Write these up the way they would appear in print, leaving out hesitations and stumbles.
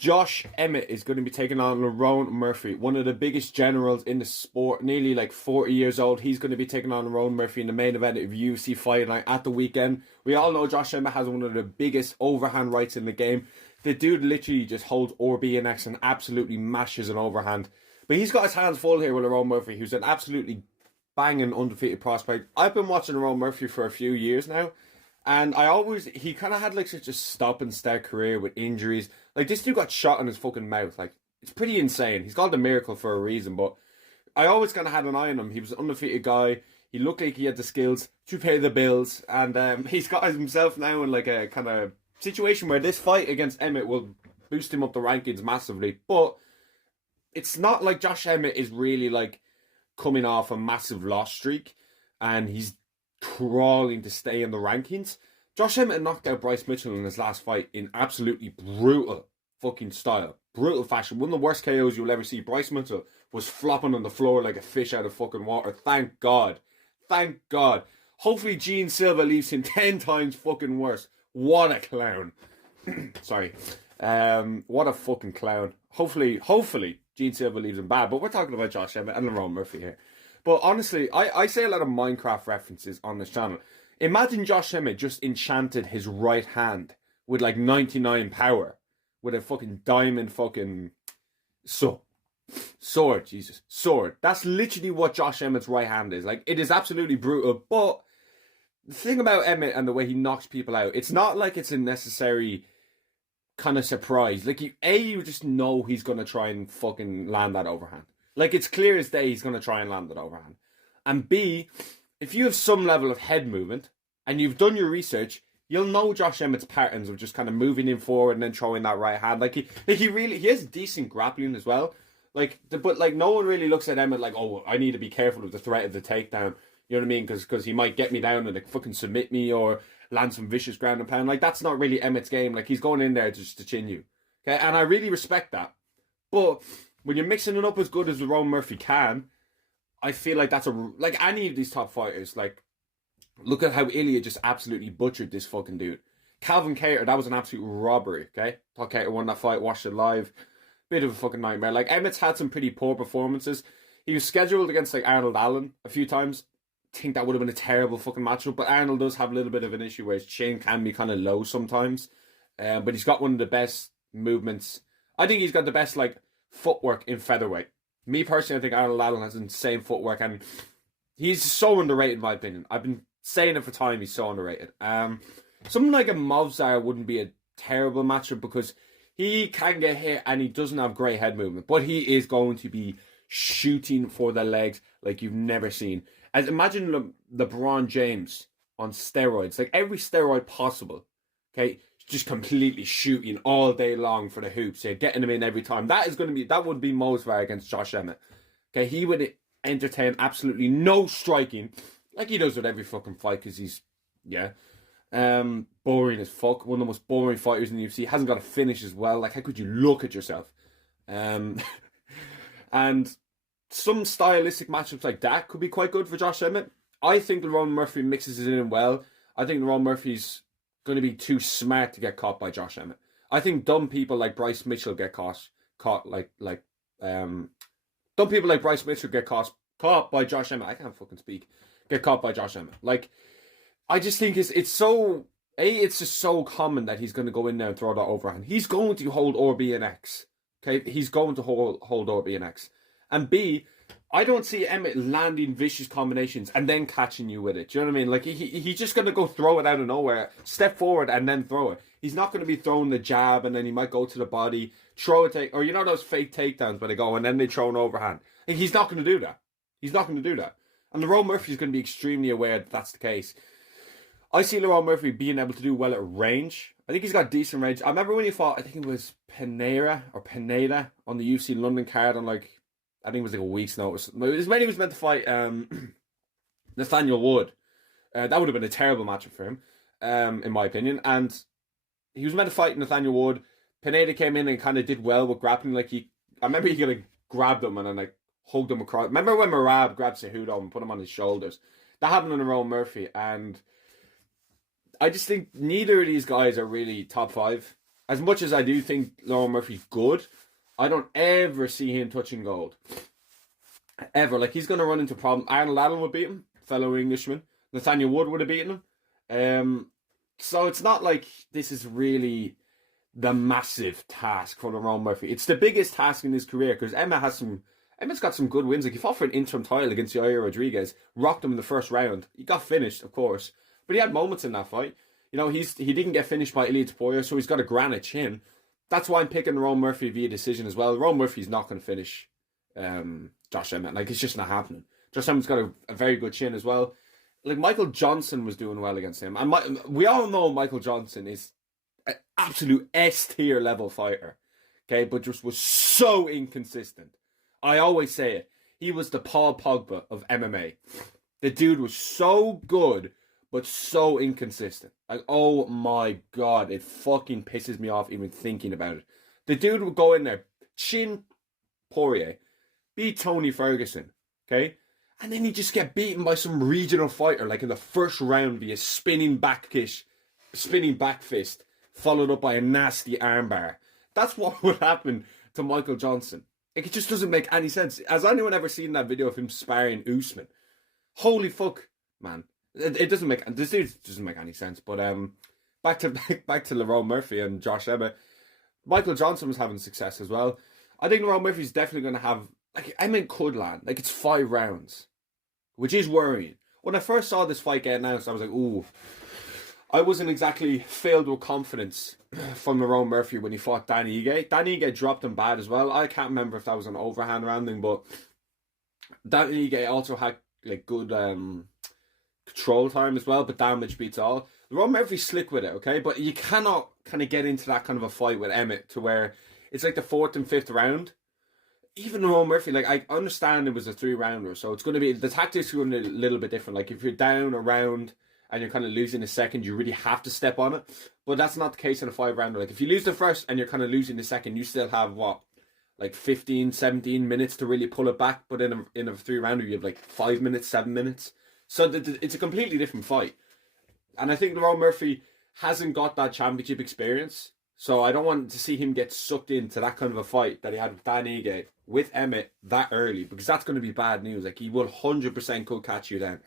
Josh Emmett is going to be taking on Lerone Murphy, one of the biggest generals in the sport, nearly like 40 years old. He's going to be taking on Lerone Murphy in the main event of UFC Fight Night at the weekend. We all know Josh Emmett has one of the biggest overhand rights in the game. The dude literally just holds RBNX and absolutely mashes an overhand. But he's got his hands full here with Lerone Murphy, who's an absolutely banging undefeated prospect. I've been watching Lerone Murphy for a few years now. And he kind of had like such a stop and start career with injuries. Like this dude got shot in his fucking mouth. Like it's pretty insane. He's called a miracle for a reason. But I always kind of had an eye on him. He was an undefeated guy. He looked like he had the skills to pay the bills. And he's got himself now in like a kind of situation where this fight against Emmett will boost him up the rankings massively. But it's not like Josh Emmett is really like coming off a massive loss streak. And he's crawling to stay in the rankings. Josh Emmett knocked out Bryce Mitchell in his last fight in absolutely brutal fucking style. Brutal fashion. One of the worst KOs you'll ever see. Bryce Mitchell was flopping on the floor like a fish out of fucking water. Thank God. Thank God. Hopefully Gene Silva leaves him 10 times fucking worse. What a clown. Sorry. What a fucking clown. Hopefully Gene Silva leaves him bad. But we're talking about Josh Emmett and Lerone Murphy here. But honestly, I say a lot of Minecraft references on this channel. Imagine Josh Emmett just enchanted his right hand with like 99 power. With a fucking diamond fucking sword, Jesus. Sword. That's literally what Josh Emmett's right hand is. Like, it is absolutely brutal. But the thing about Emmett and the way he knocks people out, it's not like it's a necessary kind of surprise. Like, you just know he's going to try and fucking land that overhand. Like, it's clear as day he's going to try and land that overhand. And B, if you have some level of head movement and you've done your research, you'll know Josh Emmett's patterns of just kind of moving him forward and then throwing that right hand. Like, he has decent grappling as well. But no one really looks at Emmett like, oh, I need to be careful of the threat of the takedown. You know what I mean? Because he might get me down and like, fucking submit me or land some vicious ground and pound. Like, that's not really Emmett's game. Like, he's going in there just to chin you. Okay? And I really respect that. But when you're mixing it up as good as Lerone Murphy can, I feel like that's like any of these top fighters. Like, look at how Ilya just absolutely butchered this fucking dude. Calvin Kattar, that was an absolute robbery. Okay, thought Kattar won that fight, watched it live. Bit of a fucking nightmare. Like, Emmett's had some pretty poor performances. He was scheduled against like Arnold Allen a few times. I think that would have been a terrible fucking matchup. But Arnold does have a little bit of an issue where his chin can be kind of low sometimes. But he's got one of the best movements. I think he's got the best like footwork in featherweight. Me personally, I think Arnold Allen has insane footwork, and he's so underrated in my opinion. I've been saying it for time. He's so underrated. Something like a Movzar wouldn't be a terrible matchup because he can get hit and he doesn't have great head movement, but he is going to be shooting for the legs like you've never seen. As imagine LeBron James on steroids, like every steroid possible. Okay, just completely shooting all day long for the hoops, getting them in every time. That would be Movzar against Josh Emmett. Okay, he would entertain absolutely no striking, like he does with every fucking fight, because he's boring as fuck. One of the most boring fighters in the UFC. Hasn't got a finish as well. Like, how could you look at yourself? And some stylistic matchups like that could be quite good for Josh Emmett. I think Lerone Murphy mixes it in well. I think Lerone Murphy's going to be too smart to get caught by Josh Emmett. I think dumb people like Bryce Mitchell get caught dumb people like Bryce Mitchell get caught by Josh Emmett. I can't fucking speak. Get caught by Josh Emmett. Like, I just think it's just so common that he's going to go in there and throw that overhand. He's going to hold RBNX. Okay, he's going to hold RBNX. And B, I don't see Emmett landing vicious combinations and then catching you with it. Do you know what I mean? Like, he's just going to go throw it out of nowhere, step forward and then throw it. He's not going to be throwing the jab and then he might go to the body, throw a or you know those fake takedowns where they go and then they throw an overhand. Like, he's not going to do that. He's not going to do that. And Lerone Murphy is going to be extremely aware that that's the case. I see Lerone Murphy being able to do well at range. I think he's got decent range. I remember when he fought, I think it was Pineda on the UFC London card on like, I think it was like a week's notice. It was when he was meant to fight Nathaniel Wood. That would have been a terrible matchup for him, in my opinion. And he was meant to fight Nathaniel Wood. Pineda came in and kind of did well with grappling. Like, I remember he kind of grabbed him and then like hugged him across. Remember when Marab grabbed Cejudo and put him on his shoulders? That happened to Lerone Murphy, and I just think neither of these guys are really top five. as much as I do think Lerone Murphy's good, I don't ever see him touching gold. Ever. Like, he's going to run into problems. Arnold Allen would beat him, fellow Englishman. Nathaniel Wood would have beaten him. So it's not like this is really the massive task for Lerone Murphy. It's the biggest task in his career because Emmett's got some good wins. Like, he fought for an interim title against Yair Rodriguez, rocked him in the first round. He got finished, of course, but he had moments in that fight. You know, he didn't get finished by Ilia Topuria, so he's got a granite chin. That's why I'm picking Lerone Murphy via decision as well. Lerone Murphy's not going to finish Josh Emmett. Like, it's just not happening. Josh Emmett's got a very good chin as well. Like, Michael Johnson was doing well against him. And we all know Michael Johnson is an absolute S-tier level fighter. Okay, but just was so inconsistent. I always say it. He was the Paul Pogba of MMA. The dude was so good, but so inconsistent. Like, oh my God, it fucking pisses me off even thinking about it. The dude would go in there, chin Poirier, beat Tony Ferguson, okay? And then he'd just get beaten by some regional fighter, like in the first round via spinning back fist, followed up by a nasty armbar. That's what would happen to Michael Johnson. Like, it just doesn't make any sense. Has anyone ever seen that video of him sparring Usman? Holy fuck, man. It doesn't make, this dude doesn't make any sense. But back to Lerone Murphy and Josh Emmett. Michael Johnson was having success as well. I think Lerone Murphy's definitely going to have, like, Emmett could land. Like, it's 5 rounds, which is worrying. When I first saw this fight get announced, I was like, ooh. I wasn't exactly filled with confidence from Lerone Murphy when he fought Danny Ige. Danny Ige dropped him bad as well. I can't remember if that was an overhand or anything, but Danny Ige also had, like, good control time as well, but damage beats all. Lerone Murphy's slick with it, okay? But you cannot kind of get into that kind of a fight with Emmett to where it's like the 4th and 5th round. Even Lerone Murphy, like, I understand it was a 3-rounder, so it's going to be, the tactics are going to be a little bit different. Like, if you're down a round and you're kind of losing a second, you really have to step on it. But that's not the case in a 5-rounder. Like, if you lose the first and you're kind of losing the second, you still have, what, like 15, 17 minutes to really pull it back. But in a 3-rounder, you have like 5 minutes, 7 minutes. So it's a completely different fight. And I think Lerone Murphy hasn't got that championship experience. So I don't want to see him get sucked into that kind of a fight that he had with Dan Ige, with Emmett, that early. Because that's going to be bad news. Like, he will 100% could catch you then.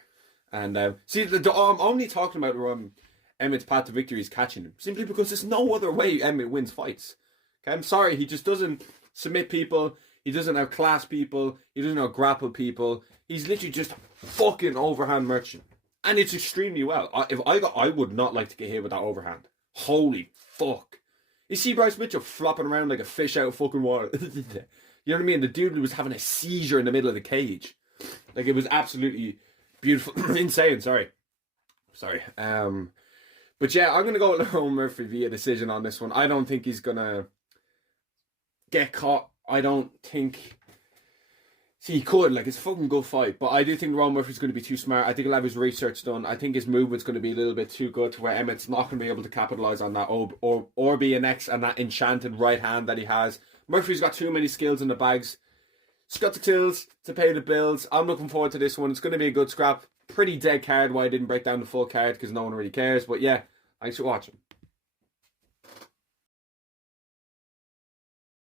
And see, I'm only talking about Emmett's path to victory is catching him. Simply because there's no other way Emmett wins fights. Okay, I'm sorry, he just doesn't submit people. He doesn't outclass people. He doesn't outgrapple people. He's literally just fucking overhand merchant. And it's extremely well. I would not like to get hit with that overhand. Holy fuck. You see Bryce Mitchell flopping around like a fish out of fucking water. You know what I mean? The dude was having a seizure in the middle of the cage. Like, it was absolutely beautiful. Insane, sorry. But yeah, I'm going to go with Lerone Murphy via decision on this one. I don't think he's going to get caught. I don't think... See, he could. Like, it's a fucking good fight. But I do think Lerone Murphy's going to be too smart. I think he'll have his research done. I think his movement's going to be a little bit too good to where Emmett's not going to be able to capitalise on that or be an X and that enchanted right hand that he has. Murphy's got too many skills in the bags. He's got the tools to pay the bills. I'm looking forward to this one. It's going to be a good scrap. Pretty dead card why I didn't break down the full card because no one really cares. But yeah, thanks for watching.